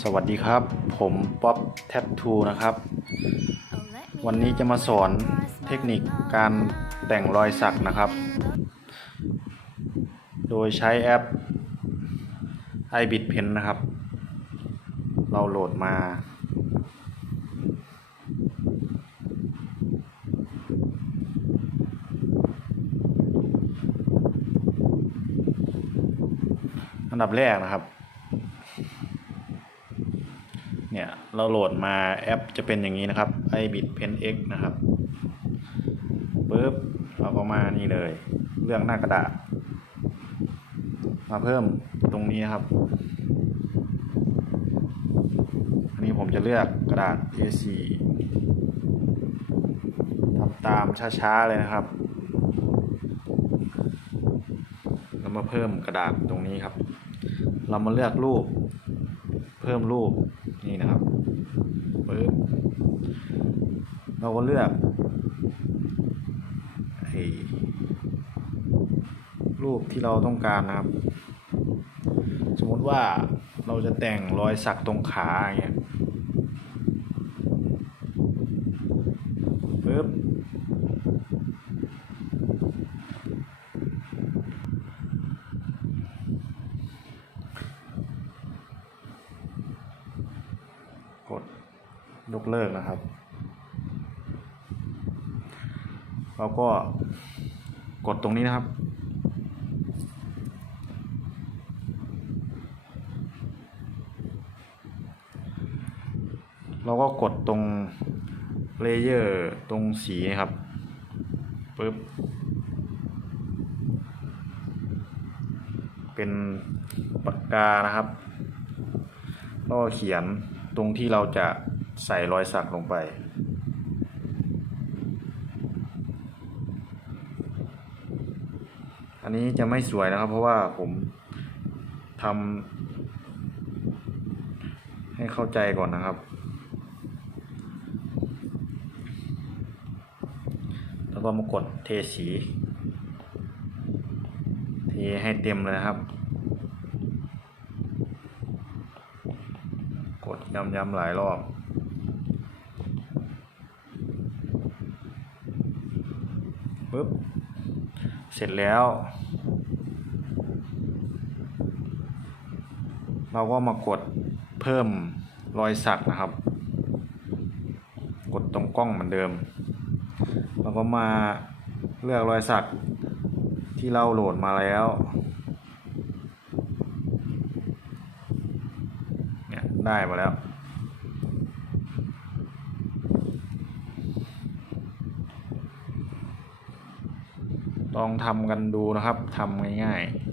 สวัสดีครับ ผมป๊อปแท t ทูนะครับ วันนี้จะมาสอนเทคนิคการแต่งรอยสักนะครับ โดยใช้แอป i b i t Pen นะครับ เราโหลดมา อันดับแรกนะครับ เนี่ยเราโหลดมาแอปจะเป็นอย่างนี้นะครับ iBit Pen X นะครับปึ๊บเราก็มานี่เลย เรื่องหน้ากระดาษ มาเพิ่มตรงนี้นะครับอันนี้ผมจะเลือกกระดาษ A4 ทำตามช้าๆเลยนะครับแล้วมาเพิ่มกระดาษตรงนี้ครับ เรามาเลือกรูป เพิ่มรูปนี่นะครับปึ๊บเราก็เลือกไอ้รูปที่เราต้องการนะครับ สมมติว่าเราจะแต่งรอยสักตรงขาอย่างเงี้ยปึ๊บ กด ยกเลิกนะครับแล้วก็กดตรงนี้นะครับ เราก็กดตรงเลเยอร์ตรงสีนะครับปึ๊บเป็นปากกานะครับแล้วก็เขียนตรงที่เราจะ ใส่รอยสักลงไป อันนี้จะไม่สวยนะครับ เพราะว่าผมทำให้เข้าใจก่อนนะครับ แล้วก็มากดเทสี เทให้เต็มเลยนะครับกดย้ำๆหลายรอบ ปึ๊บ เสร็จแล้ว เราก็มากดเพิ่มรอยสักนะครับ กดตรงกล้องเหมือนเดิม เราก็มาเลือกรอยสักที่เราโหลดมาแล้วเนี่ยได้มาแล้ว ลองทำกันดูนะครับทำง่ายๆ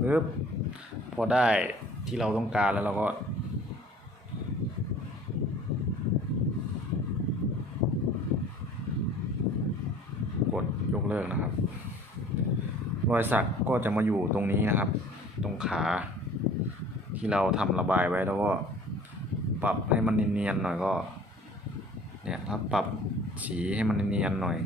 ปึ๊บพอได้ที่เราต้องการแล้วเราก็ กดยกเลิกนะครับ รอยสักก็จะมาอยู่ตรงนี้นะครับ ตรงขาที่เราทำระบายไว้แล้วก็ ปรับให้มันเนียนๆหน่อยก็ เนี่ยถ้าปรับสีให้มันเนียนหน่อย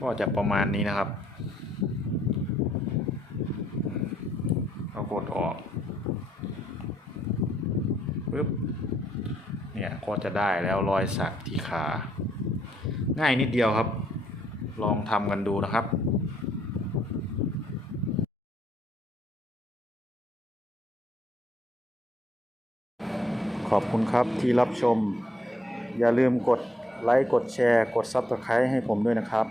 ก็จะประมาณนี้นะครับเรากดออกปึ๊บเนี่ยก็จะได้แล้วรอยสักที่ขา ง่ายนิดเดียวครับ ลองทำกันดูนะครับ ขอบคุณครับที่รับชม อย่าลืมกดไลค์กดแชร์ กด Subscribe ให้ผมด้วยนะครับ